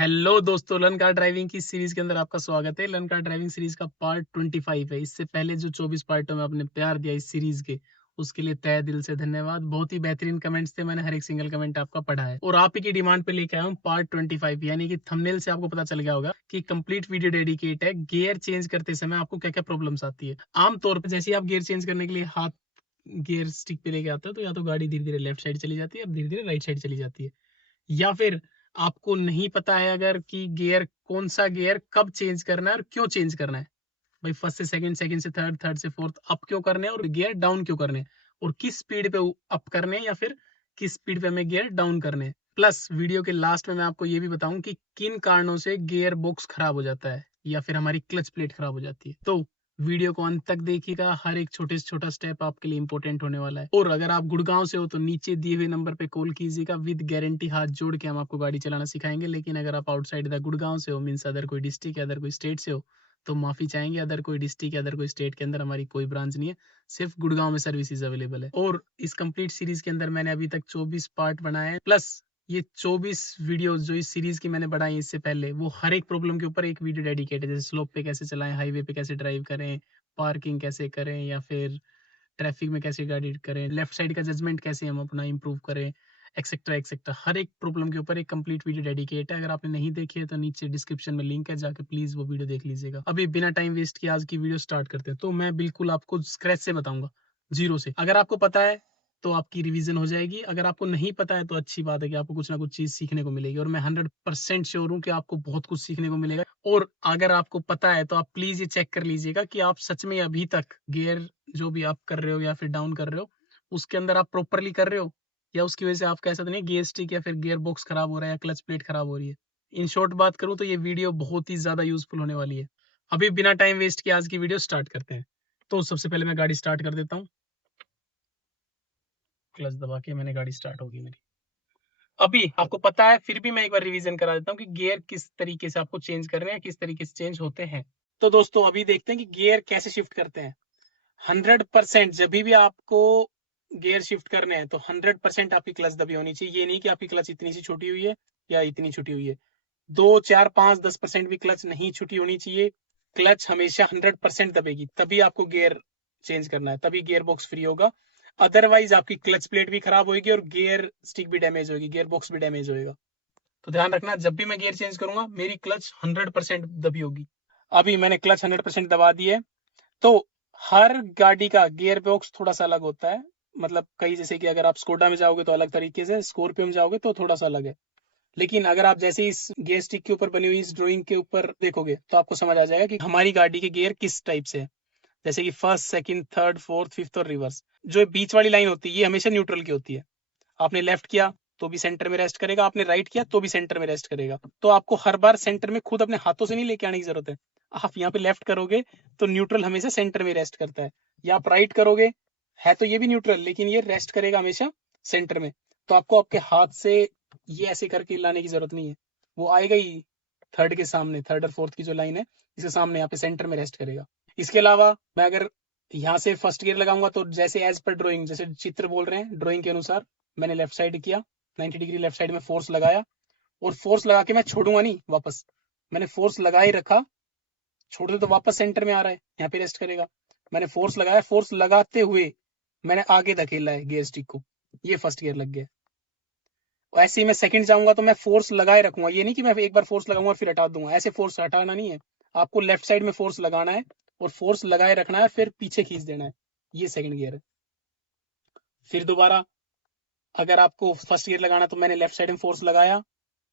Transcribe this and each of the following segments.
Hello दोस्तों, learn car driving की series के अंदर आपका स्वागत है। लर्न कार ड्राइविंग सीरीज का पार्ट 25 है। इससे पहले जो 24 पार्टों में आपने प्यार दिया इस सीरीज के, उसके लिए तहे दिल से धन्यवाद। बहुत ही बेहतरीन कमेंट्स थे, मैंने हर एक सिंगल कमेंट आपका पढ़ा है और आप ही की डिमांड पे लेके आया हूँ पार्ट 25। यानी कि थंबनेल से आपको पता चल गया होगा कि कंप्लीट वीडियो डेडिकेट है गियर चेंज करते समय आपको क्या क्या प्रॉब्लम्स आती है। आमतौर पर जैसे आप गियर चेंज करने के लिए हाथ गियर स्टिक पे लेके आते हो, तो या तो गाड़ी धीरे धीरे लेफ्ट साइड चली जाती है, अब धीरे धीरे राइट साइड चली जाती है। या फिर आपको नहीं पता है अगर कि गियर कौन सा गियर कब चेंज करना है और क्यों चेंज करना है। भाई फर्स्ट से सेकंड, सेकंड से थर्ड, थर्ड से फोर्थ अप क्यों करने हैं और गियर डाउन क्यों करने हैं, और किस स्पीड पे अप करने हैं या फिर किस स्पीड पे हमें गियर डाउन करने हैं। प्लस वीडियो के लास्ट में मैं आपको ये भी बताऊं कि किन कारणों से गियर बॉक्स खराब हो जाता है या फिर हमारी क्लच प्लेट खराब हो जाती है। तो वीडियो को अंत तक देखिएगा, हर एक छोटे से छोटा स्टेप आपके लिए इंपॉर्टेंट होने वाला है। और अगर आप गुड़गांव से हो तो नीचे दिए हुए नंबर पे कॉल कीजिएगा, विद गारंटी हाथ जोड़ के हम आपको गाड़ी चलाना सिखाएंगे। लेकिन अगर आप आउटसाइड द गुड़गांव से हो, मीन्स अदर कोई डिस्ट्रिक्ट या अदर कोई स्टेट से हो, तो माफी चाहेंगे। अदर कोई डिस्ट्रिक्ट या अदर कोई स्टेट के अंदर हमारी कोई ब्रांच नहीं है, सिर्फ गुड़गांव में सर्विसेज अवेलेबल है। और इस कंप्लीट सीरीज के अंदर मैंने अभी तक 24 पार्ट बनाए हैं, प्लस ये 24 वीडियो जो इस सीरीज की मैंने बनाई इससे पहले, वो हर एक प्रॉब्लम के ऊपर एक वीडियो डेडिकेट है। जैसे स्लोप पे कैसे चलाएं, हाईवे पे कैसे ड्राइव करें, पार्किंग कैसे करें, या फिर ट्रैफिक में कैसे गाड़ी करें, लेफ्ट साइड का जजमेंट कैसे हम अपना इंप्रूव करें, एक्सेट्रा एक्सेट्रा। हर एक प्रॉब्लम के ऊपर एक कंप्लीट वीडियो डेडिकेट है। अगर आपने नहीं देखी है तो नीचे डिस्क्रिप्शन में लिंक है, जाके प्लीज वो वीडियो देख लीजिएगा। अभी बिना टाइम वेस्ट किए आज की वीडियो स्टार्ट करते हैं। तो मैं बिल्कुल आपको स्क्रैच से बताऊंगा, जीरो से। अगर आपको पता है तो आपकी रिवीजन हो जाएगी, अगर आपको नहीं पता है तो अच्छी बात है कि आपको कुछ ना कुछ चीज सीखने को मिलेगी। और मैं 100% श्योर हूँ कि आपको बहुत कुछ सीखने को मिलेगा। और अगर आपको पता है तो आप प्लीज ये चेक कर लीजिएगा कि आप सच में अभी तक गियर जो भी अप कर रहे हो या फिर डाउन कर रहे हो, उसके अंदर आप प्रॉपरली कर रहे हो, या उसकी वजह से आप कह सकते नहीं गियर स्टिक या फिर गियर बॉक्स खराब हो रहा है या क्लच प्लेट खराब हो रही है। इन शॉर्ट बात करूं तो ये वीडियो बहुत ही ज्यादा यूजफुल होने वाली है। अभी बिना टाइम वेस्ट किए आज की वीडियो स्टार्ट करते हैं। तो सबसे पहले मैं गाड़ी स्टार्ट कर देता हूँ, क्लच दबा के मैंने गाड़ी स्टार्ट होगी मेरी। अभी आपको पता है, फिर भी मैं एक बार रिवीजन करा देता हूँ कि गियर किस तरीके से आपको चेंज करने हैं, किस तरीके से चेंज होते हैं। तो दोस्तों अभी देखते हैं कि गियर कैसे शिफ्ट करते हैं। 100% जब भी आपको गियर शिफ्ट करने हैं तो 100% आपकी क्लच दबी होनी चाहिए। ये नहीं कि आपकी क्लच इतनी सी छोटी हुई है या इतनी छोटी हुई है, 2 4 5 10% भी क्लच नहीं छुटी होनी चाहिए। क्लच हमेशा 100% दबेगी, तभी आपको गियर चेंज करना है, तभी गियर बॉक्स फ्री होगा। अदरवाइज आपकी क्लच प्लेट भी खराब होगी और गियर स्टिक भी डैमेज होगी, गियर बॉक्स भी डैमेज होएगा। तो ध्यान रखना, जब भी मैं गियर चेंज करूंगा मेरी क्लच 100% दबी होगी। अभी मैंने क्लच 100% दबा दी है। तो हर गाड़ी का गियर बॉक्स थोड़ा सा अलग होता है। मतलब कई, जैसे कि अगर आप स्कोडा में जाओगे तो अलग तरीके से, स्कॉर्पियो में जाओगे तो थोड़ा सा अलग है। लेकिन अगर आप जैसे इस गियर स्टिक के ऊपर बनी हुई इस ड्राइंग के ऊपर देखोगे तो आपको समझ आ जाएगा कि हमारी गाड़ी के गियर किस टाइप से है। जैसे कि first, second, third, fourth, fifth और रिवर्स। जो बीच वाली लाइन होती है ये हमेशा न्यूट्रल की होती है। आपने लेफ्ट किया तो भी सेंटर में रेस्ट करेगा, आपने राइट किया तो भी सेंटर में रेस्ट करेगा। तो आपको हर बार सेंटर में खुद अपने हाथों से नहीं लेके आने की जरूरत है। आप यहाँ पे लेफ्ट करोगे तो न्यूट्रल हमेशा सेंटर में रेस्ट करता है, या आप राइट करोगे है तो ये भी न्यूट्रल, लेकिन ये रेस्ट करेगा हमेशा सेंटर में। तो आपको आपके हाथ से ये ऐसे करके लाने की जरूरत नहीं है, वो आएगा ही थर्ड के सामने, थर्ड और फोर्थ की जो लाइन है इसके सामने, यहाँ पे सेंटर में रेस्ट करेगा। इसके अलावा मैं अगर यहाँ से फर्स्ट गियर लगाऊंगा तो जैसे एज पर ड्राइंग, जैसे चित्र बोल रहे हैं ड्राइंग के अनुसार, मैंने लेफ्ट साइड किया, 90 डिग्री लेफ्ट साइड में फोर्स लगाया, और फोर्स लगा के मैं छोड़ूंगा नहीं वापस, मैंने फोर्स लगा ही रखा। छोड़ दो तो वापस सेंटर में आ रहा है, यहाँ पे रेस्ट करेगा। मैंने फोर्स लगाया, फोर्स लगाते हुए मैंने आगे धकेला है गियर स्टिक को, ये फर्स्ट गियर लग गया। ऐसे ही मैं सेकंड जाऊंगा तो मैं फोर्स लगाए रखूंगा, ये नहीं कि मैं एक बार फोर्स लगाऊंगा और फिर हटा दूंगा, ऐसे फोर्स हटाना नहीं है। आपको लेफ्ट साइड में फोर्स लगाना है और फोर्स लगाए रखना है, फिर पीछे खींच देना है। ये सेकंड गियर है। फिर दोबारा अगर आपको फर्स्ट गियर लगाना तो मैंने लेफ्ट साइड में फोर्स लगाया।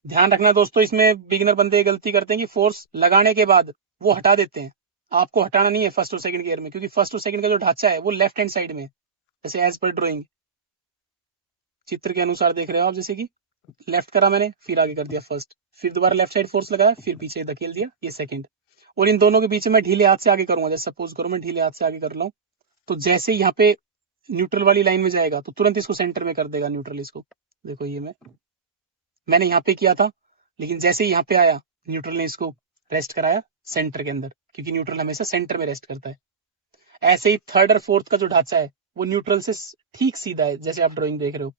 ध्यान रखना दोस्तों, इसमें बिगिनर बंदे गलती करते हैं कि फोर्स लगाने के बाद वो हटा देते हैं। आपको हटाना नहीं है फर्स्ट और सेकंड गियर में, क्योंकि फर्स्ट और सेकंड का जो ढांचा है वो लेफ्ट हैंड साइड में है। जैसे एज पर ड्राइंग चित्र के अनुसार देख रहे हो आप, जैसे कि लेफ्ट करा मैंने, फिर आगे कर दिया फर्स्ट, फिर दोबारा लेफ्ट साइड फोर्स लगाया, फिर पीछे धकेल दिया, ये सेकंड। और इन दोनों के बीच में ढीले हाथ से आगे करूंगा। जैसे सपोज करो मैं ढीले हाथ से आगे कर रहा हूँ, तो जैसे यहाँ पे न्यूट्रल वाली लाइन में जाएगा तो तुरंत इसको सेंटर में कर देगा न्यूट्रल। इसको देखो, ये मैंने यहाँ पे किया था, लेकिन जैसे ही यहाँ पे आया न्यूट्रल ने इसको रेस्ट कराया सेंटर के अंदर, क्योंकि न्यूट्रल हमेशा सेंटर में रेस्ट करता है। ऐसे ही थर्ड और फोर्थ का जो ढांचा है वो न्यूट्रल से ठीक सीधा है, जैसे आप ड्राइंग देख रहे हो।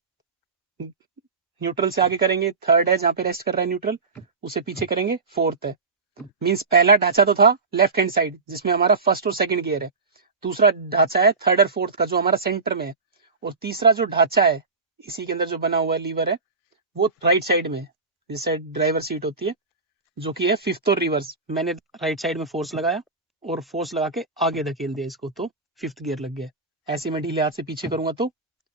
न्यूट्रल से आगे करेंगे, थर्ड है जहाँ पे रेस्ट कर रहा है न्यूट्रल, उसे पीछे करेंगे, फोर्थ है। मीन्स पहला ढांचा तो था लेफ्ट हैंड साइड जिसमें हमारा फर्स्ट और सेकंड गियर है, दूसरा ढांचा है थर्ड और फोर्थ का जो हमारा सेंटर में है, और तीसरा जो ढांचा है इसी के अंदर जो बना हुआ लीवर है वो राइट साइड में है, जिस साइड ड्राइवर सीट होती है, जो कि है फिफ्थ और रिवर्स। मैंने राइट साइड में फोर्स लगाया और फोर्स लगा के आगे धकेल दिया इसको, तो फिफ्थ गियर लग गया। ऐसे मैं ढीले हाथ से पीछे करूंगा तो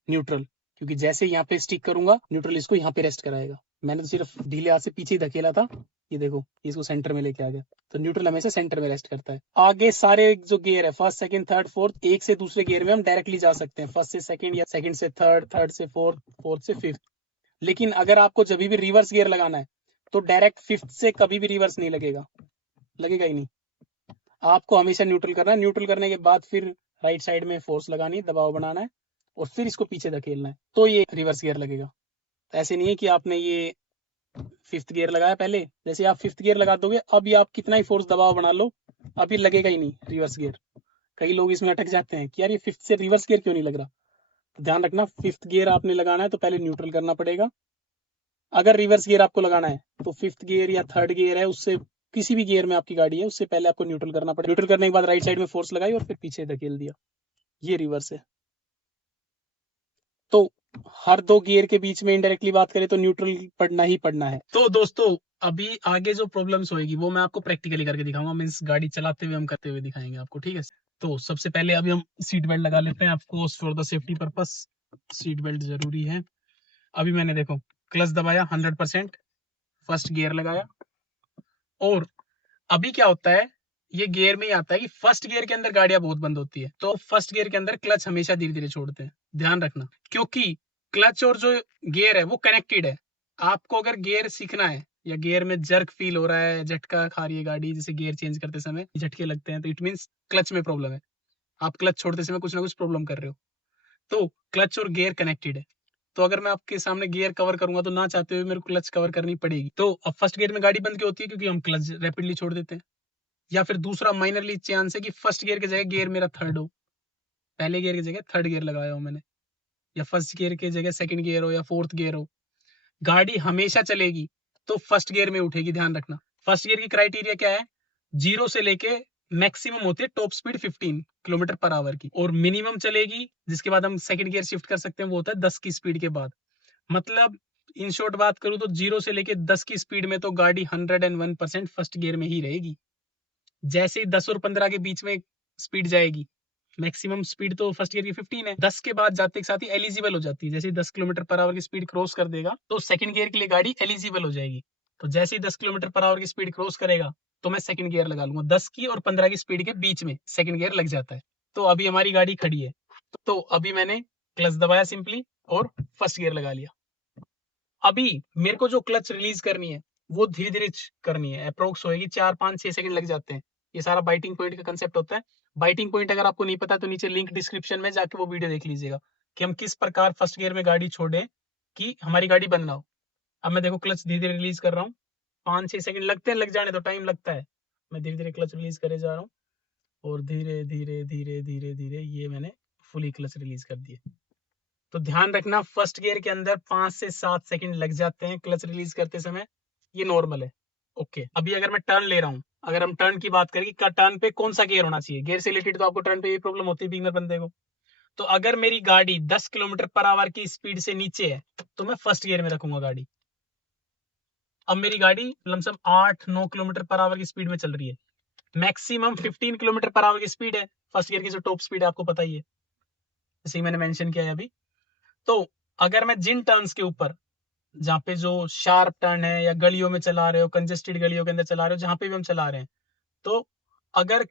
न्यूट्रल, क्योंकि जैसे यहाँ पे स्टिक करूंगा न्यूट्रल इसको यहाँ पे रेस्ट कराएगा। मैंने तो सिर्फ ढीले हाथ से पीछे ही धकेला था, ये देखो इसको सेंटर में लेके आ गया, तो न्यूट्रल हमेशा सेंटर में रेस्ट करता है। आगे सारे जो गियर है फर्स्ट सेकंड थर्ड फोर्थ, एक से दूसरे गियर में हम डायरेक्टली जा सकते हैं, फर्स्ट से सेकंड या सेकंड से थर्ड, थर्ड से फोर्थ, फोर्थ से फिफ्थ। लेकिन अगर आपको जब भी रिवर्स गियर लगाना है तो डायरेक्ट फिफ्थ से कभी भी रिवर्स नहीं लगेगा, लगेगा ही नहीं। आपको हमेशा न्यूट्रल करना है, न्यूट्रल करने के बाद फिर राइट साइड में फोर्स लगानी है, दबाव बनाना है और फिर इसको पीछे धकेलना है, तो ये रिवर्स गियर लगेगा। ऐसे नहीं है कि आपने ये फिफ्थ गियर लगाया पहले, जैसे आप फिफ्थ गियर लगा दोगे अभी आप कितना ही फोर्स दबाव बना लो अभी लगेगा ही नहीं रिवर्स गियर। कई लोग इसमें अटक जाते हैं कि यार ये फिफ्थ से रिवर्स गियर क्यों नहीं लग रहा। तो ध्यान रखना, फिफ्थ गियर आपने लगाना है तो पहले न्यूट्रल करना पड़ेगा। अगर रिवर्स गियर आपको लगाना है तो फिफ्थ गियर या थर्ड गियर है उससे किसी भी गियर में आपकी गाड़ी है उससे पहले आपको न्यूट्रल करना पड़ेगा। न्यूट्रल करने के बाद राइट साइड में फोर्स लगाई और फिर पीछे धकेल दिया, ये रिवर्स है। तो हर दो गियर के बीच में इनडायरेक्टली बात करें तो न्यूट्रल पड़ना ही पड़ना है। तो दोस्तों अभी आगे जो प्रॉब्लम्स होगी वो मैं आपको प्रैक्टिकली करके दिखाऊंगा, मींस गाड़ी चलाते हुए हम करते हुए दिखाएंगे आपको, ठीक है। तो सबसे पहले अभी हम सीट बेल्ट लगा लेते हैं, आपको for the safety purpose seat belt जरूरी है। अभी मैंने देखो क्लच दबाया 100%, फर्स्ट गियर लगाया, और अभी क्या होता है ये गियर में ही आता है कि फर्स्ट गियर के अंदर गाड़ियां बहुत बंद होती है, तो फर्स्ट गियर के अंदर क्लच हमेशा धीरे धीरे छोड़ते हैं, ध्यान रखना, क्योंकि क्लच और जो गियर है वो कनेक्टेड है। आपको अगर गियर सीखना है या गियर में जर्क फील हो रहा है, झटका खा रही है गाड़ी, जैसे गियर चेंज करते समय झटके लगते हैं, तो इट मीन्स क्लच में प्रॉब्लम है, आप क्लच छोड़ते समय कुछ ना कुछ प्रॉब्लम कर रहे हो। तो क्लच और गियर कनेक्टेड है, तो अगर मैं आपके सामने गियर कवर करूंगा तो ना चाहते हुए मेरे को क्लच कवर करनी पड़ेगी। तो अब फर्स्ट गियर में गाड़ी बंद क्यों होती है, क्योंकि हम क्लच रैपिडली छोड़ देते हैं। या फिर दूसरा माइनरली चांस है कि फर्स्ट गियर की जगह गियर मेरा थर्ड हो, पहले गियर की जगह थर्ड गियर लगाया हो मैंने, या फर्स्ट गियर की जगह सेकंड गियर हो या फोर्थ गियर हो। गाड़ी हमेशा चलेगी तो फर्स्ट गियर में उठेगी, ध्यान रखना। फर्स्ट गियर की क्राइटेरिया क्या है, 0 से लेके मैक्सिमम होती है top speed 15 kilometre per hour की, और मिनिमम चलेगी जिसके बाद हम सेकंड गियर शिफ्ट कर सकते हैं वो होता है 10 की स्पीड के बाद। मतलब इन शॉर्ट बात करूं तो 0 से लेके 10 की स्पीड में तो गाड़ी 101% फर्स्ट गियर में ही रहेगी। जैसे ही 10 और 15 के बीच में स्पीड जाएगी, मैक्सिमम स्पीड तो फर्स्ट गियर की 15 है, 10 के बाद जाते के साथ ही एलिजिबल हो जाती है। जैसे 10 किलोमीटर पर आवर की स्पीड क्रॉस कर देगा तो सेकंड गियर के लिए गाड़ी एलिजिबल हो जाएगी। तो जैसे ही 10 किलोमीटर पर आवर की स्पीड क्रॉस करेगा तो मैं सेकंड गियर लगा लूंगा, 10 की और 15 की स्पीड के बीच में सेकंड गियर लग जाता है। तो अभी हमारी गाड़ी खड़ी है, तो अभी मैंने क्लच दबाया सिंपली और फर्स्ट गियर लगा लिया। अभी मेरे को जो क्लच रिलीज करनी है वो धीरे धीरे करनी है, अप्रोक्स होगी 4 5 6 सेकंड लग जाते हैं। ये सारा बाइटिंग पॉइंट का कंसेप्ट होता है। बाइटिंग पॉइंट अगर आपको नहीं पता तो नीचे लिंक डिस्क्रिप्शन में जाके वो वीडियो देख लीजिएगा कि हम किस प्रकार फर्स्ट गियर में गाड़ी छोड़े कि हमारी गाड़ी बंद ना हो। अब मैं देखो क्लच धीरे धीरे रिलीज कर रहा हूँ, 5 6 सेकंड लगते हैं, लग जाने तो टाइम लगता है। मैं धीरे धीरे क्लच रिलीज करे जा रहा हूँ और धीरे धीरे धीरे धीरे धीरे ये मैंने फुली क्लच रिलीज कर दिया। तो ध्यान रखना फर्स्ट गियर के अंदर 5 से 7 सेकंड लग जाते हैं क्लच रिलीज करते समय, ये नॉर्मल है। ओके, अभी अगर मैं टर्न ले रहा हूँ, अगर हम टर्न की बात करें कि टर्न पे कौन सा गियर होना चाहिए, गियर से रिलेटेड तो आपको टर्न पे ये प्रॉब्लम होती है बिगिनर बंदे को। तो अगर मेरी गाड़ी 10 किलोमीटर पर आवर की स्पीड से नीचे है तो मैं फर्स्ट गियर में रखूंगा गाड़ी। अब मेरी गाड़ी लमसम 8 9 किलोमीटर पर आवर की स्पीड में चल रही है, मैक्सिमम 15 किलोमीटर पर आवर की स्पीड है फर्स्ट गियर की, जो टॉप स्पीड है आपको पता ही है, जैसे मैंने मेंशन किया है अभी। तो अगर मैं जिन टर्न्स के ऊपर, जहाँ पे जो शार्प टर्न है या गलियों में चला रहे हो, कंजेस्टेड गलियों के अंदर चला रहे हो, जहां पे भी हम चला रहे हैं, तो अगर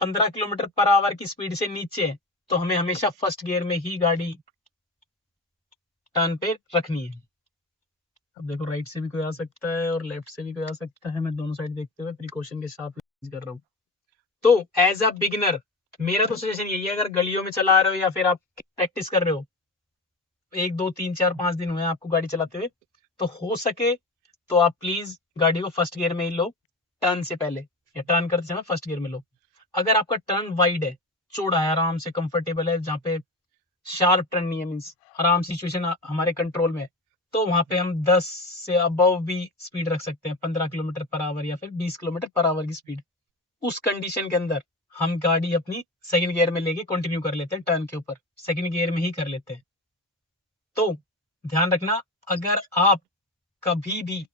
15 किलोमीटर पर आवर की स्पीड से नीचे है तो हमें हमेशा फर्स्ट गियर में ही गाड़ी टर्न पे रखनी है। अब देखो राइट से भी कोई आ सकता है और लेफ्ट से भी कोई आ सकता है, मैं दोनों साइड देखते हुए प्रिकॉशन के साथ कर रहा हूँ। तो एज अ बिगिनर मेरा तो सजेशन यही है, अगर गलियों में चला रहे हो या फिर आप प्रैक्टिस कर रहे हो, 1 2 3 4 5 दिन हुए आपको गाड़ी चलाते हुए, तो हो सके तो आप प्लीज गाड़ी को फर्स्ट गियर में ही लो, टर्न से पहले या टर्न करते समय फर्स्ट गियर में लो। अगर आपका टर्न वाइड है, चौड़ा है, आराम से कंफर्टेबल है, जहाँ पे शार्प टर्न नहीं है, मीन्स आराम सिचुएशन हमारे कंट्रोल में है, तो वहां पे हम 10 से अबव भी स्पीड रख सकते हैं, 15 किलोमीटर पर आवर या फिर 20 किलोमीटर पर आवर की स्पीड। उस कंडीशन के अंदर हम गाड़ी अपनी सेकंड गियर में लेके कंटिन्यू कर लेते हैं, टर्न के ऊपर सेकंड गियर में ही कर लेते हैं। तो ध्यान रखना, अगर आप कभी भी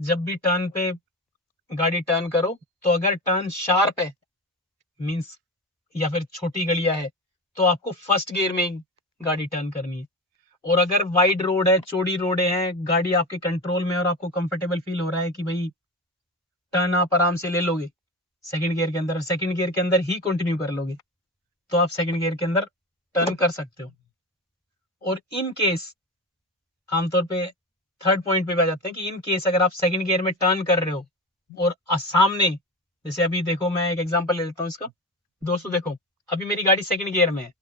जब भी टर्न पे गाड़ी टर्न करो, तो अगर टर्न शार्प है मीन्स या फिर छोटी गलियां है, तो आपको फर्स्ट गियर में ही गाड़ी टर्न करनी है। और अगर वाइड रोड है, चौड़ी रोडें हैं, गाड़ी आपके कंट्रोल में और आपको कंफर्टेबल फील हो रहा है कि भाई टर्न आप आराम से ले लोगे सेकंड गियर के अंदर, सेकंड गियर के अंदर ही कंटिन्यू कर लोगे, तो आप सेकंड गियर के अंदर टर्न कर सकते हो। और इन केस आमतौर पे थर्ड पॉइंट पे आ जाते हैं कि इन केस अगर आप सेकंड गियर में टर्न कर रहे हो और सामने, जैसे अभी देखो मैं एक एग्जांपल ले लेता हूँ इसका। दोस्तों देखो, अभी मेरी गाड़ी सेकंड गियर में है,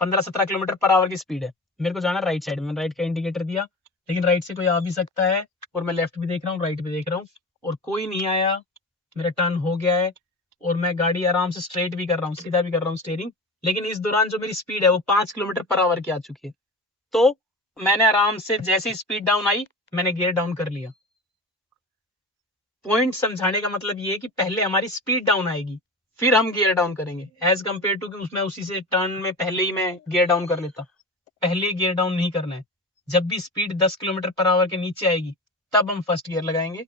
15-17 किलोमीटर पर आवर की स्पीड है, मेरे को जाना राइट साइड में, मैंने राइट का इंडिकेटर दिया, लेकिन राइट से कोई आ भी सकता है, और मैं लेफ्ट भी देख रहा हूँ, राइट भी देख रहा हूँ, और कोई नहीं आया, मेरा टर्न हो गया है, और मैं गाड़ी आराम से स्ट्रेट भी कर रहा हूँ, सीधा भी कर रहा हूँ स्टेयरिंग, लेकिन इस दौरान जो मेरी स्पीड है वो 5 किलोमीटर पर आवर की आ चुकी है। तो मैंने आराम से जैसे ही स्पीड डाउन आई, मैंने गियर डाउन कर लिया। पॉइंट समझाने का मतलब ये है कि पहले हमारी स्पीड डाउन आएगी, फिर हम गियर डाउन करेंगे, एज कंपेयर टू कि उसमें उसी से टर्न में पहले ही मैं गियर डाउन कर लेता। पहले गियर डाउन नहीं करना है। जब भी स्पीड 10 किलोमीटर पर आवर के नीचे आएगी, तब हम फर्स्ट गियर लगाएंगे।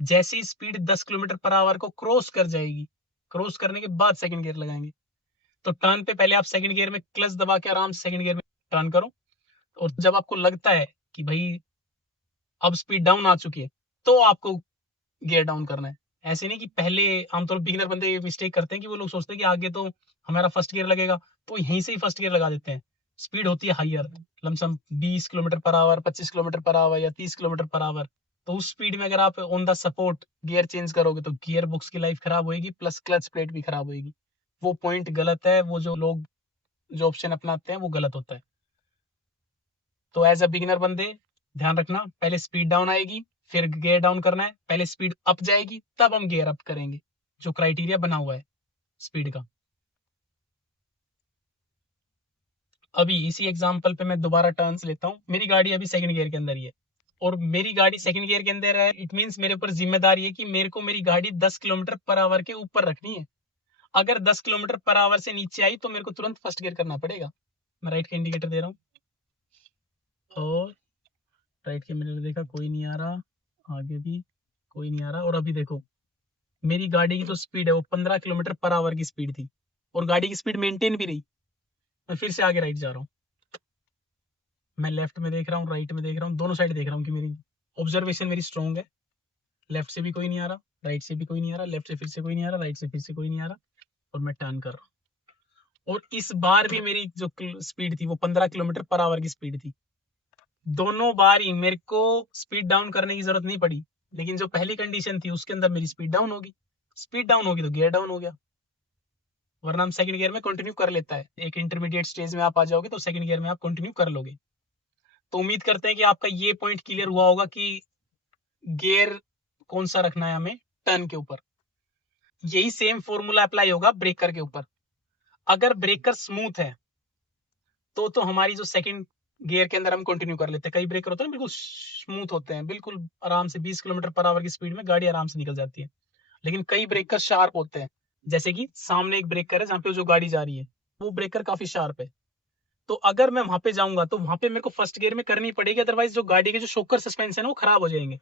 जैसे ही स्पीड 10 किलोमीटर पर आवर को क्रॉस कर जाएगी, क्रॉस करने के बाद सेकंड गियर लगाएंगे। तो टर्न पे पहले आप सेकंड गियर में क्लच दबा के आराम से सेकंड गियर में टर्न करो, और जब आपको लगता है कि भाई अब स्पीड डाउन आ चुकी है, तो आपको गियर डाउन करना है। ऐसे नहीं कि पहले, आमतौर पर बिगिनर बंदे मिस्टेक करते हैं कि वो लोग सोचते हैं कि आगे तो हमारा फर्स्ट गियर लगेगा, तो यहीं से ही फर्स्ट गियर लगा देते हैं। स्पीड होती है higher, lump sum 20 kilometre per hour, 25 kilometre per hour या 30 किलोमीटर पर आवर। तो उस स्पीड में अगर आप on the support gear change करोगे, तो गियर बॉक्स की लाइफ खराब होगी, प्लस क्लच प्लेट भी खराब होगी। वो पॉइंट गलत है, वो जो लोग जो ऑप्शन अपनाते हैं वो गलत होता है। तो एज अ बिगिनर बंदे ध्यान रखना, पहले स्पीड डाउन आएगी, फिर गियर डाउन करना है, पहले स्पीड अप जाएगी, तब हम गियर अप करेंगे, जो क्राइटेरिया बना हुआ है स्पीड का। अभी इसी एग्जांपल पे मैं दोबारा टर्न्स लेता हूँ। मेरी गाड़ी अभी सेकंड गियर के अंदर ही है, और मेरी गाड़ी सेकंड गियर के अंदर है, इट मींस मेरे ऊपर जिम्मेदारी है कि मेरे को मेरी गाड़ी 10 किलोमीटर पर आवर के ऊपर रखनी है। अगर 10 किलोमीटर पर आवर से नीचे आई, तो मेरे को तुरंत फर्स्ट गियर करना पड़ेगा। मैं राइट का इंडिकेटर दे रहा हूँ, और राइट के मिरर देखा, कोई नहीं आ रहा, आगे भी कोई नहीं आ रहा। और अभी देखो, मेरी गाड़ी की जो स्पीड है वो 15 किलोमीटर पर आवर की स्पीड थी, और गाड़ी की स्पीड मेंटेन भी रही। मैं फिर से आगे राइट जा रहा हूँ, मैं लेफ्ट में देख रहा हूँ, राइट में देख रहा हूँ, दोनों साइड देख रहा हूँ कि मेरी ऑब्जर्वेशन मेरी स्ट्रॉन्ग है। लेफ्ट से भी कोई नहीं आ रहा, राइट से भी कोई नहीं आ रहा, लेफ्ट से फिर से कोई नहीं आ रहा, राइट से फिर से कोई नहीं आ रहा, और मैं टर्न कर रहा हूँ। और इस बार भी मेरी जो स्पीड थी वो 15 किलोमीटर पर आवर की स्पीड थी। दोनों बार ही मेरे को स्पीड डाउन करने की जरूरत नहीं पड़ी, लेकिन जो पहली कंडीशन थी उसके अंदर मेरी स्पीड डाउन होगी, स्पीड डाउन होगी तो गियर डाउन हो गया, वरना हम सेकंड गियर में कंटिन्यू कर लेता है। एक इंटरमीडिएट स्टेज में आप आ जाओगे तो सेकंड गियर में आप कंटिन्यू कर लोगे। तो उम्मीद करते हैं कि आपका ये पॉइंट क्लियर हुआ होगा कि गियर कौन सा रखना है हमें टर्न के ऊपर। यही सेम फॉर्मूला अप्लाई होगा ब्रेकर के ऊपर। अगर ब्रेकर स्मूथ है, तो हमारी जो सेकंड गियर के अंदर हम कंटिन्यू कर लेते हैं। कई ब्रेकर होते हैं बिल्कुल स्मूथ होते हैं, बिल्कुल आराम से 20 किलोमीटर पर आवर की स्पीड में गाड़ी आराम से निकल जाती है। लेकिन कई ब्रेकर शार्प होते हैं, जैसे कि सामने एक ब्रेकर है जहाँ पे जो गाड़ी जा रही है, वो ब्रेकर काफी शार्प है। तो अगर मैं वहां पे जाऊंगा, तो वहां पे मेरे को फर्स्ट गियर में करनी पड़ेगी, अदरवाइज जो गाड़ी के जो शॉकर सस्पेंशन है वो खराब हो जाएंगे।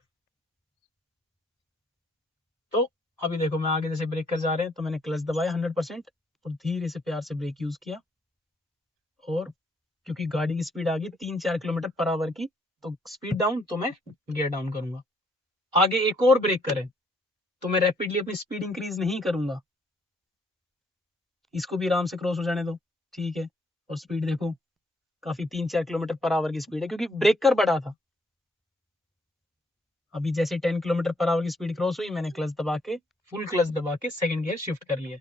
तो अभी देखो, मैं आगे जैसे ब्रेक कर जा रहे हैं, तो मैंने क्लच दबाया 100% और धीरे से प्यार से ब्रेक यूज किया। और क्योंकि गाड़ी की स्पीड आ गई 3-4 किलोमीटर पर आवर की, तो स्पीड डाउन, तो मैं गियर डाउन करूंगा। आगे एक और ब्रेक करें, तो मैं रैपिडली अपनी स्पीड इंक्रीज नहीं करूंगा, इसको भी आराम से क्रॉस हो जाने दो, ठीक है। और स्पीड देखो, काफी 3-4 किलोमीटर पर आवर की स्पीड है, क्योंकि ब्रेकर बड़ा था। अभी जैसे 10 किलोमीटर पर आवर की स्पीड क्रॉस हुई, मैंने क्लच दबा के, फुल क्लच दबा के सेकंड गियर शिफ्ट कर लिया।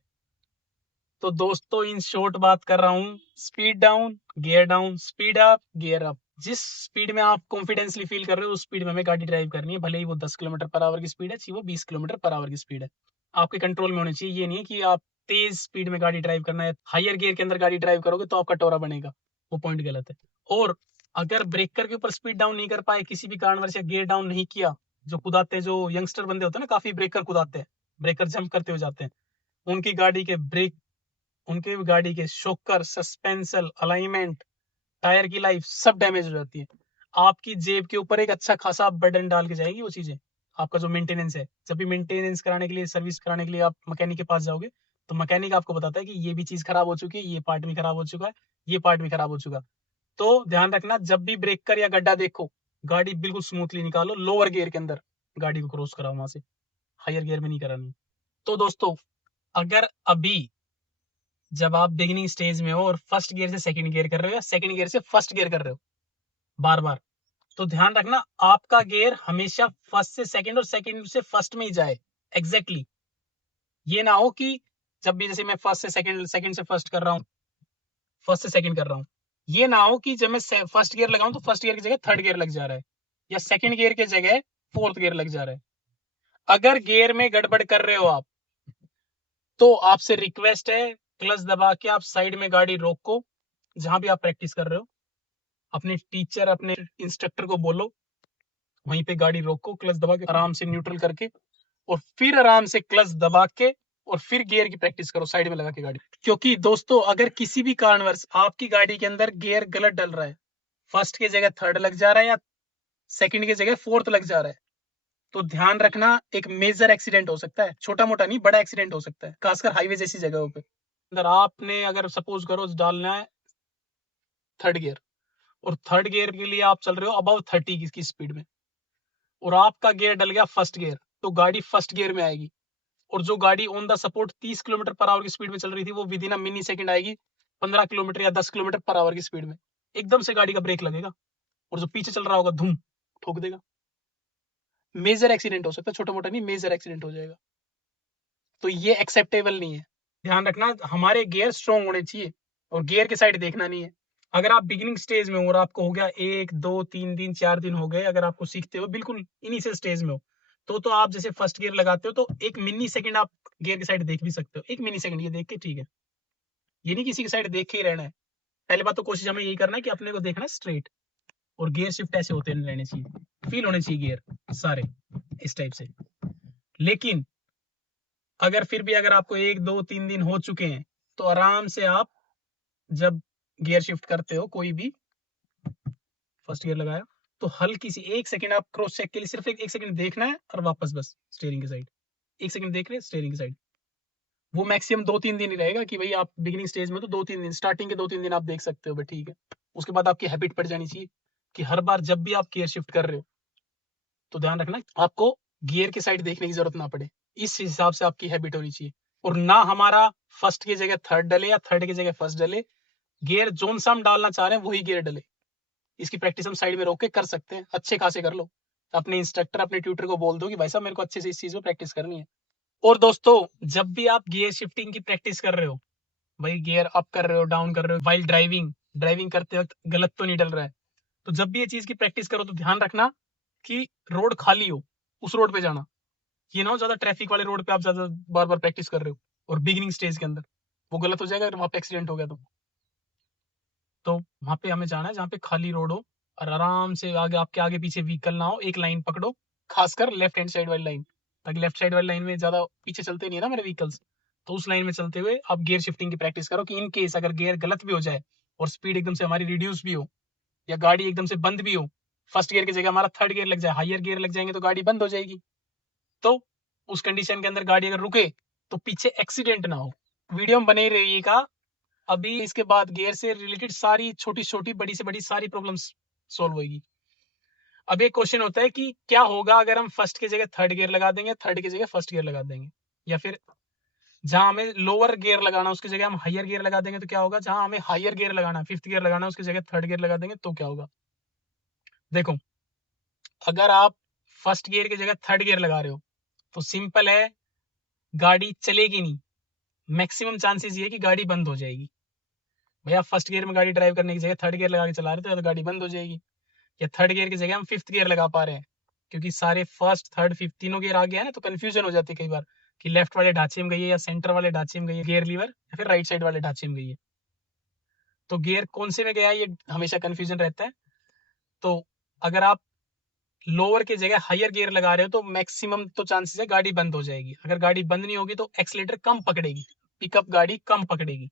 तो दोस्तों इन शॉर्ट बात कर रहा हूँ, speed down, gear down, speed up, gear up. जिस स्पीड में आप कॉन्फिडेंसली फील कर रहे हो, उस स्पीड में हमें गाड़ी ड्राइव करनी है, भले ही वो 10 किलोमीटर पर आवर की स्पीड है, चाहे वो 20 किलोमीटर पर आवर की स्पीड है। आपके कंट्रोल में होनी चाहिए। ये नहीं है कि आप तेज स्पीड में गाड़ी ड्राइव करना है, हायर गियर के अंदर गाड़ी ड्राइव करोगे तो आपका टोरा बनेगा, वो पॉइंट गलत है। और अगर ब्रेकर के ऊपर स्पीड डाउन नहीं कर पाए किसी भी कारणवश या गियर डाउन नहीं किया, जो कुदाते जो यंगस्टर बंदे होते हैं ना, काफी ब्रेकर कुदाते हैं, ब्रेकर जंप करते हुए जाते हैं, उनकी गाड़ी के ब्रेक, उनके गाड़ी के शॉकर, सस्पेंशन, अलाइनमेंट, टायर की लाइफ सब डैमेज हो जाती है। आपकी जेब के ऊपर एक अच्छा खासा बर्डन डाल के जाएगी वो चीजें। आपका जो मेंटेनेंस है, जब भी मेंटेनेंस कराने के लिए, सर्विस कराने के लिए आप मैकेनिक के पास जाओगे, तो मैकेनिक आपको बताता है कि ये भी चीज खराब हो चुकी है, ये पार्ट भी खराब हो चुका है, ये पार्ट भी खराब हो चुका है। तो ध्यान रखना, जब भी ब्रेकर या गड्ढा देखो, गाड़ी बिल्कुल स्मूथली निकालो, लोअर गियर के अंदर गाड़ी को क्रॉस कराओ वहां से, हायर गियर में नहीं करानी। तो दोस्तों, अगर अभी जब आप बिगिनिंग स्टेज में हो और फर्स्ट गियर से सेकंड गियर कर रहे हो या सेकंड गियर से फर्स्ट गियर कर रहे हो बार बार, तो ध्यान रखना आपका गियर हमेशा फर्स्ट से सेकंड और सेकंड से फर्स्ट में ही जाए एग्जैक्टली। ये ना हो कि जब भी जैसे मैं फर्स्ट से सेकंड, सेकंड से फर्स्ट कर रहा हूँ, फर्स्ट से सेकंड कर रहा हूँ, ये ना हो कि जब मैं फर्स्ट गियर लगाऊं तो फर्स्ट गियर की जगह थर्ड गियर लग जा रहा है, या सेकंड गियर की जगह फोर्थ गियर लग जा रहा है। अगर गियर में गड़बड़ कर रहे हो आप, तो आपसे रिक्वेस्ट है, क्लच दबा के आप साइड में गाड़ी रोको, जहां भी आप प्रैक्टिस कर रहे हो, अपने टीचर, अपने इंस्ट्रक्टर को बोलो, वहीं पे गाड़ी रोको, क्लच दबा के आराम से न्यूट्रल करके, और फिर आराम से क्लच दबा के और फिर गियर की प्रैक्टिस करो साइड में लगा के गाड़ी। क्योंकि दोस्तों, अगर किसी भी कारणवश आपकी गाड़ी के अंदर गियर गलत डल रहा है, फर्स्ट की जगह थर्ड लग जा रहा है या सेकंड की जगह फोर्थ लग जा रहा है, तो ध्यान रखना, एक मेजर एक्सीडेंट हो सकता है, छोटा मोटा नहीं, बड़ा एक्सीडेंट हो सकता है, खासकर हाईवे जैसी जगहों पे। अगर आपने, अगर सपोज करो डालना है थर्ड गियर, और थर्ड गियर के लिए आप चल रहे हो अबाउ 30 की स्पीड में, और आपका गियर डल गया फर्स्ट गियर, तो गाड़ी फर्स्ट गियर में आएगी, और जो गाड़ी on the support 30 kilometre per hour की स्पीड में चल रही थी, वो with in a mini second आएगी 15 किलोमीटर या 10 किलोमीटर पर आवर की स्पीड में। एकदम से गाड़ी का ब्रेक लगेगा, और जो पीछे चल रहा होगा धूम ठोक देगा। मेजर एक्सीडेंट हो सकता है, छोटा मोटा नहीं, मेजर एक्सीडेंट हो जाएगा। तो ये एक्सेप्टेबल नहीं है। ध्यान रखना, हमारे गियर स्ट्रॉन्ग होने चाहिए, और गियर के साइड देखना नहीं है। अगर आप बिगिनिंग स्टेज में हो और आपको हो गया 1 2 3 दिन 4 दिन हो गए, अगर आपको सीखते हो, बिल्कुल इनिशियल स्टेज में हो, तो आप जैसे फर्स्ट गियर लगाते हो, तो एक मिनी सेकंड आप गियर की साइड देख भी सकते हो, एक मिनी सेकंड ये देख के, ठीक है, ये नहीं किसी की साइड देख के ही रहना है। पहले बात तो कोशिश हमें यही करना है कि अपने को देखना स्ट्रेट, और गियर शिफ्ट ऐसे होते रहने चाहिए, फील होने चाहिए गियर सारे इस टाइप से। लेकिन अगर फिर भी अगर आपको 1 2 3 दिन हो चुके हैं, तो आराम से आप जब गियर शिफ्ट करते हो कोई भी, फर्स्ट गियर लगाया, तो हल्की सी 1 सेकंड आप क्रॉस चेक के लिए सिर्फ 1 सेकंड देखना है, और वापस बस स्टीयरिंग की साइड 1 सेकंड देख रहे हैं, स्टीयरिंग की साइड। वो मैक्सिमम 2 3 दिन ही रहेगा कि भाई आप बिगिनिंग स्टेज में, तो 2 3 दिन, स्टार्टिंग के 2 3 दिन आप देख सकते हो भाई, ठीक है। उसके बाद आपकी हैबिट पड़ जानी चाहिए कि हर बार जब भी आप गियर शिफ्ट कर रहे हो, तो ध्यान रखना आपको गियर की साइड देखने की जरूरत ना पड़े, इस हिसाब से आपकी हैबिट होनी चाहिए। और ना हमारा फर्स्ट की जगह थर्ड डले या थर्ड की जगह फर्स्ट डले, गियर जोन सा हम डालना चाह रहे हैं वही गियर डले। इसकी प्रैक्टिस हम साइड में रोक के कर सकते हैं, अच्छे खासे कर लो। अपने इंस्ट्रक्टर, अपने ट्यूटर को बोल दो कि भाई साहब मेरे को अच्छे से इस चीज में प्रैक्टिस करनी है। और दोस्तों, जब भी आप गियर शिफ्टिंग की प्रैक्टिस कर रहे हो, भाई गियर अप कर रहे हो, डाउन कर रहे हो, वाइल ड्राइविंग, ड्राइविंग करते वक्त गलत तो नहीं डल रहा है, तो जब भी ये चीज की प्रैक्टिस करो, तो ध्यान रखना कि रोड खाली हो, उस रोड पे जाना। ये ना हो ज्यादा ट्रैफिक वाले रोड पे आप ज्यादा बार बार प्रैक्टिस कर रहे हो, और बिगिनिंग स्टेज के अंदर वो गलत हो जाएगा अगर वहां पे एक्सीडेंट हो गया तो वहां पे हमें जाना है जहाँ पे खाली रोड हो, और आराम से आगे, आपके आगे पीछे व्हीकल ना हो, एक लाइन पकड़ो, खासकर लेफ्ट हैंड साइड वाली लाइन, ताकि लेफ्ट साइड वाली लाइन में ज्यादा पीछे चलते नहीं है ना मेरे व्हीकल्स, तो उस लाइन में चलते हुए आप गियर शिफ्टिंग की प्रैक्टिस करो, कि इन केस अगर गियर गलत भी हो जाए और स्पीड एकदम से हमारी रिड्यूस भी हो, या गाड़ी एकदम से बंद भी हो, फर्स्ट गियर की जगह हमारा थर्ड गियर लग जाए, हायर गियर लग जाएंगे, तो गाड़ी बंद हो जाएगी। तो उस कंडीशन के अंदर गाड़ी अगर रुके, तो पीछे एक्सीडेंट ना हो। वीडियो में बने रहिएगा, अभी इसके बाद गियर से रिलेटेड सारी छोटी छोटी, बड़ी से बड़ी सारी प्रॉब्लम्स सॉल्व होगी। अब एक क्वेश्चन होता है कि क्या होगा अगर हम फर्स्ट की जगह थर्ड गियर लगा देंगे, थर्ड की जगह फर्स्ट गियर लगा देंगे, या फिर जहां हमें लोअर गियर लगाना उसकी जगह हम हायर गियर लगा देंगे, तो क्या होगा? जहां हमें हायर गियर लगाना, फिफ्थ गियर लगाना, उसकी जगह थर्ड गियर लगा देंगे, तो क्या होगा? देखो, अगर आप फर्स्ट गियर की जगह थर्ड गियर लगा रहे हो, तो सिंपल है, गाड़ी चलेगी नहीं, मैक्सिमम चांसेस ये है कि गाड़ी बंद हो जाएगी। भैया फर्स्ट गियर में गाड़ी ड्राइव करने की जगह थर्ड गियर लगा के चला रहे थे, तो गाड़ी बंद हो जाएगी। या थर्ड गियर की जगह हम फिफ्थ गियर लगा पा रहे हैं, क्योंकि सारे फर्स्ट थर्ड फिफ्थ तीनों गियर आ गया है ना, तो कंफ्यूजन हो जाती है कई बार कि लेफ्ट वाले ढांचे में गई है या सेंटर वाले ढांचे में गई है गियर लीवर, या फिर राइट साइड वाले ढांचे में गई है। तो गियर कौन से में गया है, ये हमेशा कंफ्यूजन रहता है। तो अगर आप लोअर की जगह हायर गियर लगा रहे हो तो मैक्सिमम तो चांसेस है गाड़ी बंद हो जाएगी। अगर गाड़ी बंद नहीं होगी तो एक्सीलेटर कम पकड़ेगी, पिकअप गाड़ी कम पकड़ेगी,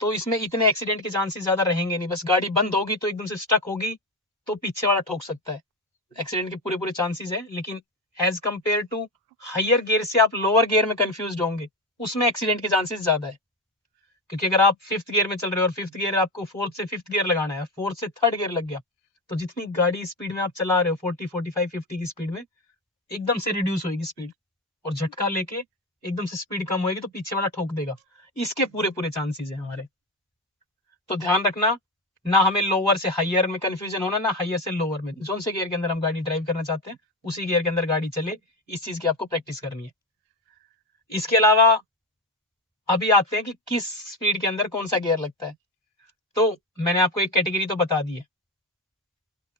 तो इसमें इतने एक्सीडेंट के चांसेस ज्यादा रहेंगे नहीं। बस गाड़ी बंद होगी तो एकदम से स्टक होगी तो पीछे वाला ठोक सकता है, एक्सीडेंट के पूरे पूरे चांसेस है। लेकिन as compare to higher gear से आप लोअर गियर में कंफ्यूज होंगे, उसमें एक्सीडेंट के चांसेस ज्यादा है। क्योंकि अगर आप फिफ्थ गियर में चल रहे हो और फिफ्थ गियर आपको फोर्थ से फिफ्थ गियर लगाना है, फोर्थ से थर्ड गियर लग गया, तो जितनी गाड़ी स्पीड में आप चला रहे हो 40 45 50 की स्पीड में, एकदम से रिड्यूस होगी स्पीड और झटका लेके एकदम से स्पीड कम होगी तो पीछे वाला ठोक देगा। इसके पूरे पूरे चांसेस है हमारे। तो ध्यान रखना, ना हमें लोअर से हायर में कंफ्यूजन होना, ना हायर से लोअर में। जोन से गियर के अंदर हम गाड़ी ड्राइव करना चाहते हैं उसी गियर के अंदर गाड़ी चले, इस चीज की आपको प्रैक्टिस करनी है। इसके अलावा अभी आते हैं कि किस स्पीड के अंदर कौन सा गियर लगता है। तो मैंने आपको एक कैटेगरी तो बता दी है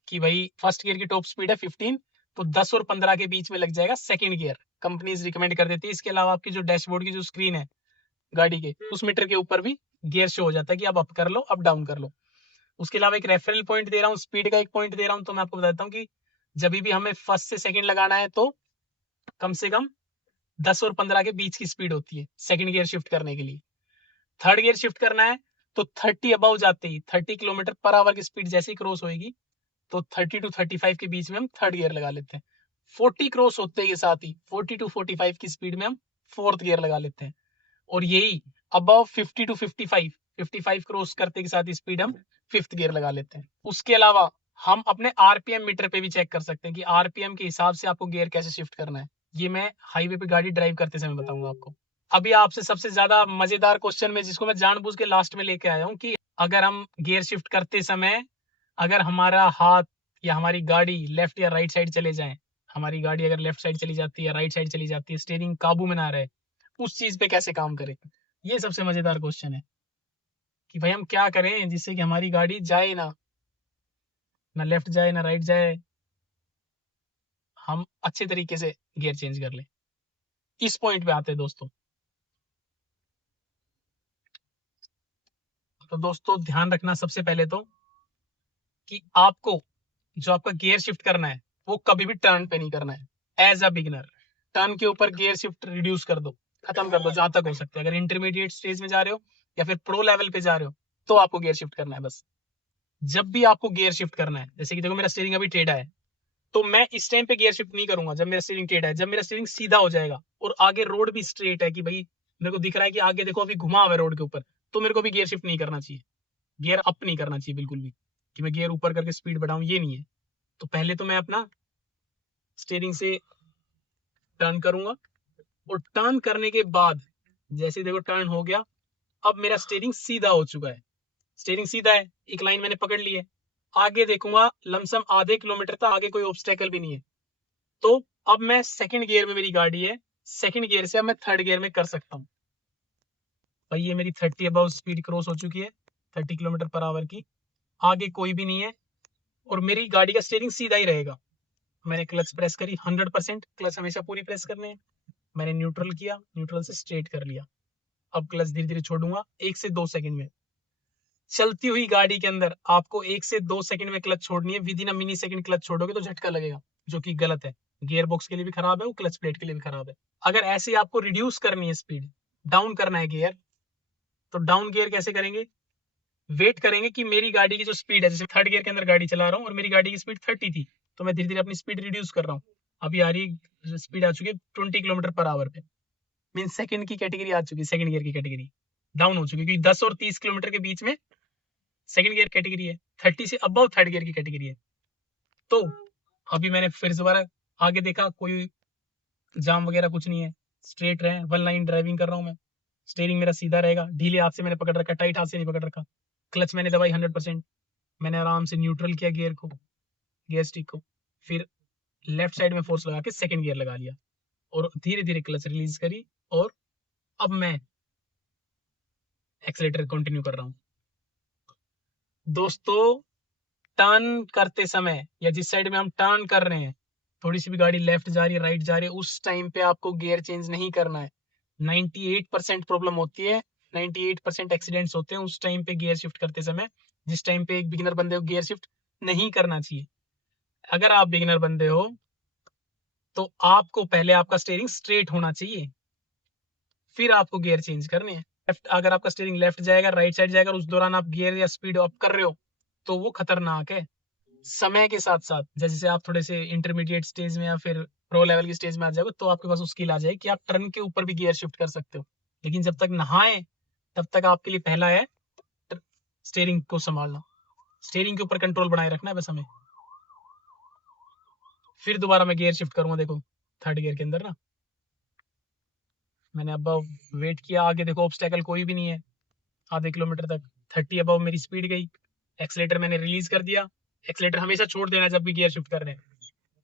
कि भाई फर्स्ट गियर की टॉप स्पीड है 15, तो 10 और 15 के बीच में लग जाएगा सेकंड गियर, कंपनीज रिकमेंड कर देती है। इसके अलावा आपकी जो डैशबोर्ड की जो स्क्रीन है गाड़ी के, उस मीटर के ऊपर भी गियर शो हो जाता है कि आप अप कर लो, अप डाउन कर लो। उसके अलावा एक रेफरल पॉइंट दे रहा हूँ, स्पीड का एक पॉइंट दे रहा हूँ। तो मैं आपको बताता हूँ कि जब भी हमें फर्स्ट से सेकंड लगाना है तो कम से कम 10 और 15 के बीच की स्पीड होती है सेकंड गियर शिफ्ट करने के लिए। थर्ड गियर शिफ्ट करना है तो 30 अबाउ जाते ही 30 किलोमीटर पर आवर की स्पीड जैसे ही क्रॉस होगी तो 30 टू 35 के बीच में हम थर्ड गियर लगा लेते हैं। 40 क्रॉस होते के साथ ही 40 टू 45 की स्पीड में हम फोर्थ गियर लगा लेते हैं। और यही अबव 50 टू 55 क्रॉस करते के साथ स्पीड हम फिफ्थ गियर लगा लेते हैं। उसके अलावा हम अपने आरपीएम मीटर पे भी चेक कर सकते हैं कि आरपीएम के हिसाब से आपको गियर कैसे शिफ्ट करना है। ये मैं हाईवे पे गाड़ी ड्राइव करते समय बताऊंगा आपको। अभी आपसे सबसे ज्यादा मजेदार क्वेश्चन में, जिसको मैं जानबूझ के लास्ट में लेके आया हूँ, कि अगर हम गियर शिफ्ट करते समय अगर हमारा हाथ या हमारी गाड़ी लेफ्ट या राइट साइड चले जाए, हमारी गाड़ी अगर लेफ्ट साइड चली जाती है या राइट साइड चली जाती है, स्टीयरिंग काबू में ना रहे, उस चीज पे कैसे काम करें। ये सबसे मजेदार क्वेश्चन है कि भाई हम क्या करें जिससे कि हमारी गाड़ी जाए ना लेफ्ट जाए ना राइट जाए, हम अच्छे तरीके से गियर चेंज कर लें। इस पॉइंट पे आते हैं दोस्तों। तो दोस्तों ध्यान रखना सबसे पहले तो कि आपको जो आपका गियर शिफ्ट करना है वो कभी भी टर्न पे नहीं करना है। एज अ बिगिनर टर्न के ऊपर गियर शिफ्ट रिड्यूस कर दो, खत्म कर दो जहां तक हो सकता है। अगर इंटरमीडिएट स्टेज में जा रहे हो या फिर प्रो लेवल पे जा रहे हो तो आपको गियर शिफ्ट करना है। बस जब भी आपको गियर शिफ्ट करना है, जैसे कि देखो मेरा स्टीयरिंग अभी टेढ़ा है, तो मैं इस टाइम पे गियर शिफ्ट नहीं करूंगा जब मेरा स्टीयरिंग टेढ़ा है। जब मेरा स्टीयरिंग सीधा हो जाएगा और आगे रोड भी स्ट्रेट है कि भाई मेरे को दिख रहा है कि आगे देखो अभी घुमा हुआ है रोड के ऊपर, तो मेरे को भी गियर शिफ्ट नहीं करना चाहिए, गियर अप नहीं करना चाहिए बिल्कुल भी, कि मैं गियर ऊपर करके स्पीड बढ़ाऊं, ये नहीं है। तो पहले तो मैं अपना स्टीयरिंग से टर्न करूंगा और टर्न करने के बाद जैसे देखो टर्न हो गया, अब मेरा स्टीयरिंग सीधा हो चुका है। स्टीयरिंग सीधा है, एक लाइन मैंने पकड़ ली है, आगे देखूंगा लमसम आधे किलोमीटर तक आगे कोई ऑब्स्टेकल भी नहीं है। तो अब मैं सेकंड गियर में मेरी गाड़ी है, सेकंड गियर से अब मैं थर्ड गियर में कर सकता हूँ। भाई ये मेरी 30 अबाउ स्पीड क्रॉस हो चुकी है, 30 किलोमीटर पर आवर की, आगे कोई भी नहीं है और मेरी गाड़ी का स्टीयरिंग सीधा ही रहेगा। मैंने क्लच प्रेस करी 100%, क्लच हमेशा पूरी प्रेस करनी है। मैंने न्यूट्रल किया, न्यूट्रल से स्ट्रेट कर लिया। अब क्लच धीरे धीरे छोड़ूंगा 1 से 2 सेकंड में। चलती हुई गाड़ी के अंदर आपको 1 से 2 सेकंड में क्लच छोड़नी है, with in a mini second clutch छोड़ोगे तो झटका लगेगा, जो कि गलत है। गियर बॉक्स के लिए भी खराब है, वो क्लच प्लेट के लिए भी खराब है। अगर ऐसे आपको रिड्यूस करनी है स्पीड, डाउन करना है गियर, तो डाउन गियर कैसे करेंगे, वेट करेंगे कि मेरी गाड़ी की जो स्पीड है, जैसे थर्ड गियर के अंदर गाड़ी चला रहा हूँ और मेरी गाड़ी की स्पीड 30 थी, तो मैं धीरे धीरे अपनी स्पीड रिड्यूस कर रहा हूँ। अभी आ रही स्पीड आ चुकी है 20 किलोमीटर पर आवर पे, मीन सेकंड की कैटेगरी आ चुकी है, सेकंड गियर की कैटेगरी डाउन हो चुकी है, क्योंकि 10 और 30 किलोमीटर के बीच में सेकंड गियर कैटेगरी है, 30 से अबव थर्ड गियर की कैटेगरी है। तो अभी मैंने फिर दोबारा आगे देखा, कोई जाम वगैरह कुछ नहीं है, स्ट्रेट रहे, वन लाइन ड्राइविंग कर रहा हूँ मैं, स्टीयरिंग मेरा सीधा रहेगा, ढीले हाथ से मैंने पकड़ रखा, टाइट हाथ से नहीं पकड़ रखा, क्लच मैंने दबाई 100%, मैंने आराम से न्यूट्रल किया गियर को, गियर स्टिक को, फिर लेफ्ट साइड में फोर्स लगा के सेकंड गियर लगा लिया और धीरे धीरे क्लच रिलीज करी और अब मैं एक्सीलेटर कंटिन्यू कर रहा हूँ। दोस्तों टर्न करते समय या जिस साइड में हम टर्न कर रहे हैं, थोड़ी सी भी गाड़ी लेफ्ट जा रही है राइट जा रही है, उस टाइम पे आपको गियर चेंज नहीं करना है। 98% प्रॉब्लम होती है, 98% एक्सीडेंट्स होते हैं उस टाइम पे गियर शिफ्ट करते समय जिस टाइम पे एक बिगिनर बंदे को गियर शिफ्ट नहीं करना चाहिए। अगर आप बिगिनर बंदे हो तो आपको पहले आपका स्टीयरिंग स्ट्रेट होना चाहिए, फिर आपको गियर चेंज करने हैं। लेफ्ट, अगर आपका स्टीयरिंग लेफ्ट जाएगा, राइट साइड जाएगा, उस दौरान आप गियर या स्पीड अप कर रहे हो तो वो खतरनाक है। समय के साथ साथ जैसे आप थोड़े से इंटरमीडिएट स्टेज में या फिर प्रो लेवल की स्टेज में आ जाओगे तो आपके पास वो स्किल आ जाएगी कि आप टर्न के ऊपर भी गियर शिफ्ट कर सकते हो। लेकिन जब तक नहाए तब तक आपके लिए पहला है स्टीयरिंग को संभालना, स्टीयरिंग के ऊपर कंट्रोल बनाए रखना है बस हमें। फिर दोबारा मैं गियर शिफ्ट करूंगा, देखो थर्ड गियर के अंदर ना मैंने अब वेट किया, आगे देखो ऑब्स्टेकल कोई भी नहीं है, आधे किलोमीटर तक 30 अबव मेरी स्पीड गई। एक्सीलेटर मैंने रिलीज कर दिया, एक्सीलेटर हमेशा छोड़ देना जब भी गियर शिफ्ट कर रहे हैं।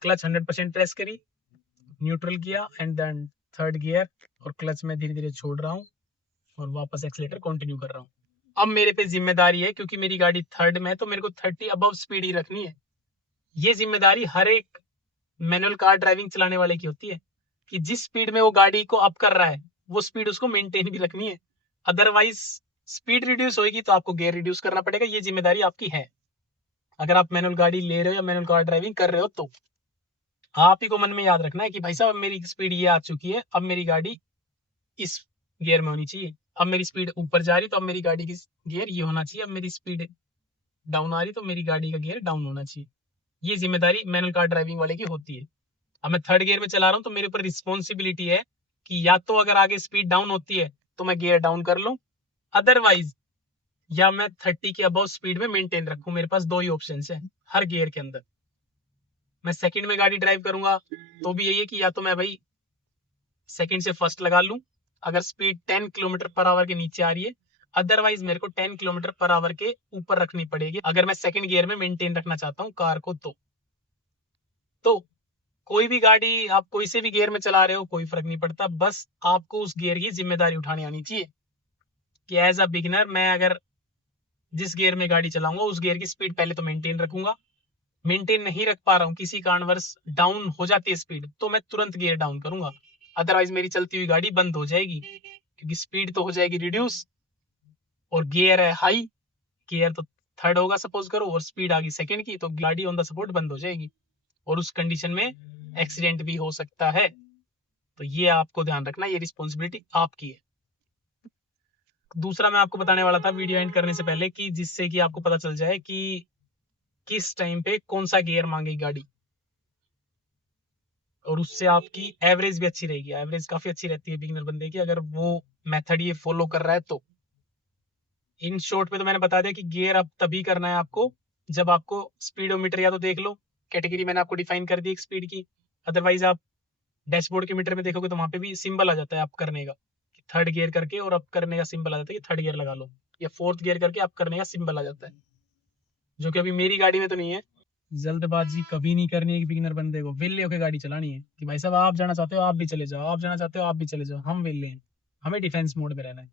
क्लच 100% प्रेस करी, न्यूट्रल किया एंड देन थर्ड गियर, और क्लच में धीरे धीरे छोड़ रहा हूँ और वापस एक्सीलेटर कंटिन्यू कर रहा हूँ। अब मेरे पे जिम्मेदारी है, क्योंकि मेरी गाड़ी थर्ड में है तो मेरे को 30 अबव स्पीड ही रखनी है। ये जिम्मेदारी हर एक मैनुअल कार ड्राइविंग चलाने वाले की होती है कि जिस स्पीड में वो गाड़ी को अप कर रहा है वो स्पीड उसको मेंटेन भी रखनी है। अदरवाइज स्पीड रिड्यूस होगी तो आपको गियर रिड्यूस करना पड़ेगा। ये जिम्मेदारी आपकी है अगर आप मैनुअल गाड़ी ले रहे हो या मैनुअल कार ड्राइविंग कर रहे हो तो। आप ही को मन में याद रखना है कि भाई साहब मेरी स्पीड ये आ चुकी है, अब मेरी गाड़ी इस गियर में होनी चाहिए। अब मेरी स्पीड ऊपर जा रही तो अब मेरी गाड़ी की गियर ये होना चाहिए। अब मेरी स्पीड डाउन आ रही तो मेरी गाड़ी का गियर डाउन होना चाहिए। ये जिम्मेदारी मैनुअल कार ड्राइविंग वाले की होती है। अब मैं थर्ड गियर में चला रहा हूँ तो मेरे ऊपर रिस्पॉन्सिबिलिटी है कि या तो अगर आगे स्पीड डाउन होती है तो मैं गियर डाउन कर लूं, अदरवाइज या मैं 30 के अबव स्पीड में मेंटेन रखूं। मेरे पास दो ही ऑप्शन है हर गियर के अंदर। मैं सेकंड में गाड़ी ड्राइव करूंगा तो भी यही है कि या तो मैं भाई सेकंड से फर्स्ट लगा लूं अगर स्पीड 10 किलोमीटर पर आवर के नीचे आ रही है, अदरवाइज मेरे को 10 किलोमीटर पर आवर के ऊपर रखनी पड़ेगी अगर मैं सेकंड गियर में मेंटेन रखना चाहता हूं कार को। तो कोई भी गाड़ी आप कोई से भी गियर में चला रहे हो कोई फर्क नहीं पड़ता, बस आपको उस गियर की जिम्मेदारी उठानी आनी चाहिए कि एज अ बिगिनर मैं अगर जिस गियर में गाड़ी चलाऊंगा उस गियर की स्पीड पहले तो मेंटेन रखूंगा। मेंटेन नहीं रख पा रहा हूँ, किसी कारणवश डाउन हो जाती है स्पीड, तो मैं तुरंत गियर डाउन करूंगा, अदरवाइज मेरी चलती हुई गाड़ी बंद हो जाएगी क्योंकि स्पीड तो हो जाएगी रिड्यूस और गियर है हाई। गियर तो थर्ड होगा सपोज करो और स्पीड आ गई सेकंड की तो गाड़ी ऑन द स्पॉट बंद हो जाएगी और उस कंडीशन में एक्सीडेंट भी हो सकता है। तो ये आपको ध्यान रखना, ये रिस्पॉन्सिबिलिटी आपकी है। दूसरा मैं आपको बताने वाला था वीडियो एंड करने से पहले कि जिससे कि आपको पता चल जाए कि किस टाइम पे कौन सा गियर मांगेगी गाड़ी और उससे आपकी एवरेज भी अच्छी रहेगी। एवरेज काफी अच्छी रहती है बिगिनर बंदे की अगर वो मेथड ये फॉलो कर रहा है तो। इन शॉर्ट में तो मैंने बता दिया कि गियर अब तभी करना है आपको जब आपको स्पीडोमीटर या तो देख लो, कैटेगरी मैंने आपको डिफाइन कर दी एक स्पीड की, अदरवाइज आप डैशबोर्ड के मीटर में देखोगे तो वहां पे भी सिंबल आ जाता है अप करने का, थर्ड गियर करके और अप करने का सिंबल आ जाता है कि थर्ड गियर लगा लो, या फोर्थ गियर करके अप करने का सिंबल आ जाता है, जो कि अभी मेरी गाड़ी में तो नहीं है। जल्दबाजी कभी नहीं करनी है बिगिनर बंदे को, वेले होकर गाड़ी चलानी है कि भाई साहब आप जाना चाहते हो आप भी चले जाओ, आप जाना चाहते हो आप भी चले जाओ, हम वेले हैं, हमें डिफेंस मोड में रहना है।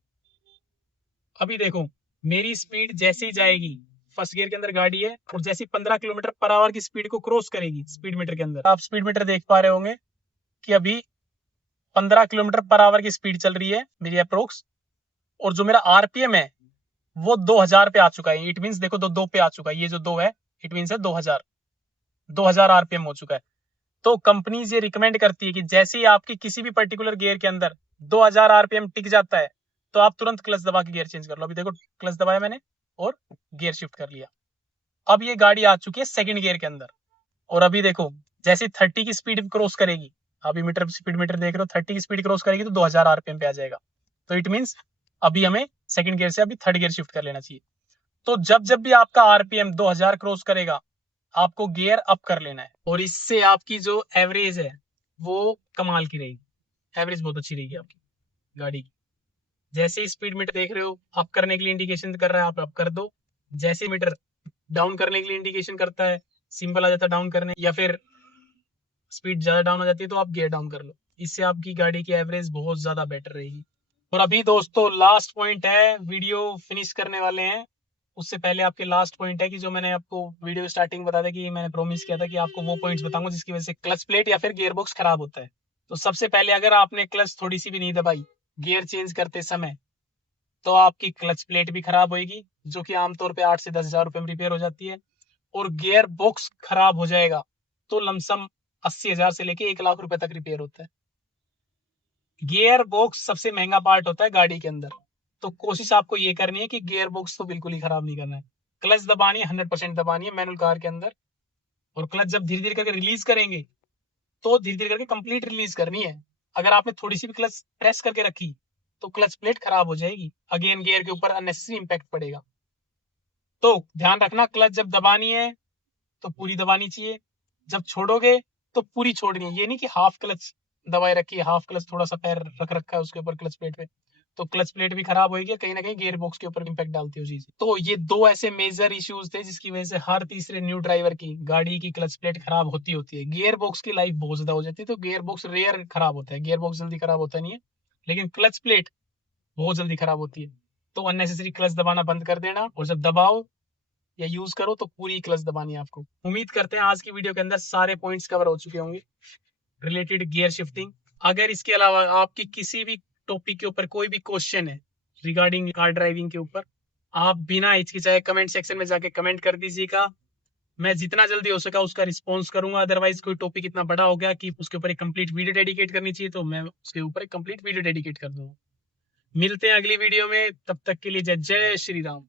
अभी देखो मेरी स्पीड जैसे ही जाएगी, फर्स्ट गियर के अंदर गाड़ी है और जैसे 15 किलोमीटर पर आवर की स्पीड को क्रॉस करेगी स्पीड मीटर के अंदर, आप स्पीड मीटर देख पा रहे होंगे कि अभी 15 किलोमीटर पर आवर की स्पीड चल रही है मेरी अप्रोक्स, और जो मेरा आरपीएम है वो 2000 पे आ चुका है। इट मींस देखो दो पे आ चुका है, ये जो 2 है इट मींस है 2000 आरपीएम हो चुका है। तो कंपनीज ये रिकमेंड करती है कि जैसे ही आपकी किसी भी पर्टिकुलर गियर के अंदर 2000 आरपीएम टिक जाता है तो आप तुरंत क्लच दबा के गियर चेंज कर लो। अभी देखो क्लच दबाया मैंने और गियर शिफ्ट कर लिया, अब ये गाड़ी आ चुकी है सेकंड गियर के अंदर। और अभी देखो जैसे 30 की स्पीड क्रॉस करेगी, अभी मीटर स्पीड मीटर देख रहे हो, 30 की स्पीड क्रॉस करेगी तो 2000 आरपीएम पे आ जाएगा। तो इट मींस अभी हमें सेकंड गियर से अभी थर्ड गियर शिफ्ट कर लेना चाहिए। तो जब जब भी आपका आरपीएम 2000 क्रॉस करेगा आपको गियर अप कर लेना है और इससे आपकी जो एवरेज है वो कमाल की रहेगी, एवरेज बहुत अच्छी रहेगी आपकी गाड़ी की। जैसे ही स्पीड मीटर देख रहे हो अप करने के लिए इंडिकेशन कर रहा है आप अप कर दो, जैसे मीटर डाउन करने के लिए इंडिकेशन करता है सिंपल आ जाता है डाउन करने, या फिर स्पीड ज्यादा डाउन हो जाती है तो आप गियर डाउन कर लो, इससे आपकी गाड़ी की एवरेज बहुत ज्यादा बेटर रहेगी। और अभी दोस्तों लास्ट पॉइंट है, वीडियो फिनिश करने वाले हैं उससे पहले आपके लास्ट पॉइंट है कि जो मैंने आपको वीडियो स्टार्टिंग बता था कि मैंने प्रॉमिस किया था कि आपको वो पॉइंट्स बताऊंगा जिसकी वजह से क्लच प्लेट या फिर गियर बॉक्स खराब होता है। तो सबसे पहले अगर आपने क्लच थोड़ी सी भी नहीं दबाई गियर चेंज करते समय तो आपकी क्लच प्लेट भी खराब होगी, जो कि आमतौर पे 8 से 10,000 रुपए में रिपेयर हो जाती है, और गियर बॉक्स खराब हो जाएगा तो लमसम 80,000 से लेके 1 लाख रुपए तक रिपेयर होता है। गियर बॉक्स सबसे महंगा पार्ट होता है गाड़ी के अंदर, तो कोशिश आपको ये करनी है कि गियर बॉक्स तो बिल्कुल ही खराब नहीं करना है। क्लच दबानी है, 100% दबानी है मैनुअल कार के अंदर, और क्लच जब धीरे धीरे करके रिलीज करेंगे तो धीरे धीरे करके कंप्लीट रिलीज करनी है। अगर आपने थोड़ी सी भी क्लच प्रेस करके रखी तो क्लच प्लेट खराब हो जाएगी, अगेन गियर के ऊपर अननेसेसरी इंपैक्ट पड़ेगा। तो ध्यान रखना, क्लच जब दबानी है तो पूरी दबानी चाहिए, जब छोड़ोगे तो पूरी छोड़नी है। ये नहीं कि हाफ क्लच दबाए रखी है, हाफ क्लच थोड़ा सा पैर रख रखा है उसके ऊपर क्लच प्लेट पे, तो क्लच प्लेट भी खराब होगी, कहीं ना कहीं गियर बॉक्स के ऊपर इंपैक्ट डालती है चीज। तो ये दो ऐसे मेजर इश्यूज थे जिसकी वजह से हर तीसरे न्यू ड्राइवर की गाड़ी की क्लच प्लेट खराब होती है। गियर बॉक्स की लाइफ बहुत ज्यादा हो जाती है, तो गियर बॉक्स रेयर खराब होता है, गियर बॉक्स जल्दी खराब होता नहीं है, लेकिन क्लच प्लेट बहुत जल्दी खराब होती है। तो अननेसेसरी क्लच दबाना बंद कर देना, और जब दबाओ या यूज करो तो पूरी क्लच दबानी है आपको। उम्मीद करते हैं आज की वीडियो के अंदर सारे पॉइंट्स कवर हो चुके होंगे रिलेटेड गियर शिफ्टिंग। अगर इसके अलावा आपकी किसी भी टॉपिक के ऊपर कोई भी क्वेश्चन है रिगार्डिंग कार ड्राइविंग के ऊपर, आप बिना हिचकिचाए कमेंट सेक्शन में जाके कमेंट कर दीजिएगा। मैं जितना जल्दी हो सका उसका रिस्पॉन्स करूंगा। अदरवाइज कोई टॉपिक इतना बड़ा हो गया कि उसके ऊपर एक कंप्लीट वीडियो डेडिकेट करनी चाहिए, तो मैं उसके ऊपर एक कंप्लीट वीडियो डेडिकेट कर दूंगा। मिलते हैं अगली वीडियो में, तब तक के लिए जय जय श्री राम।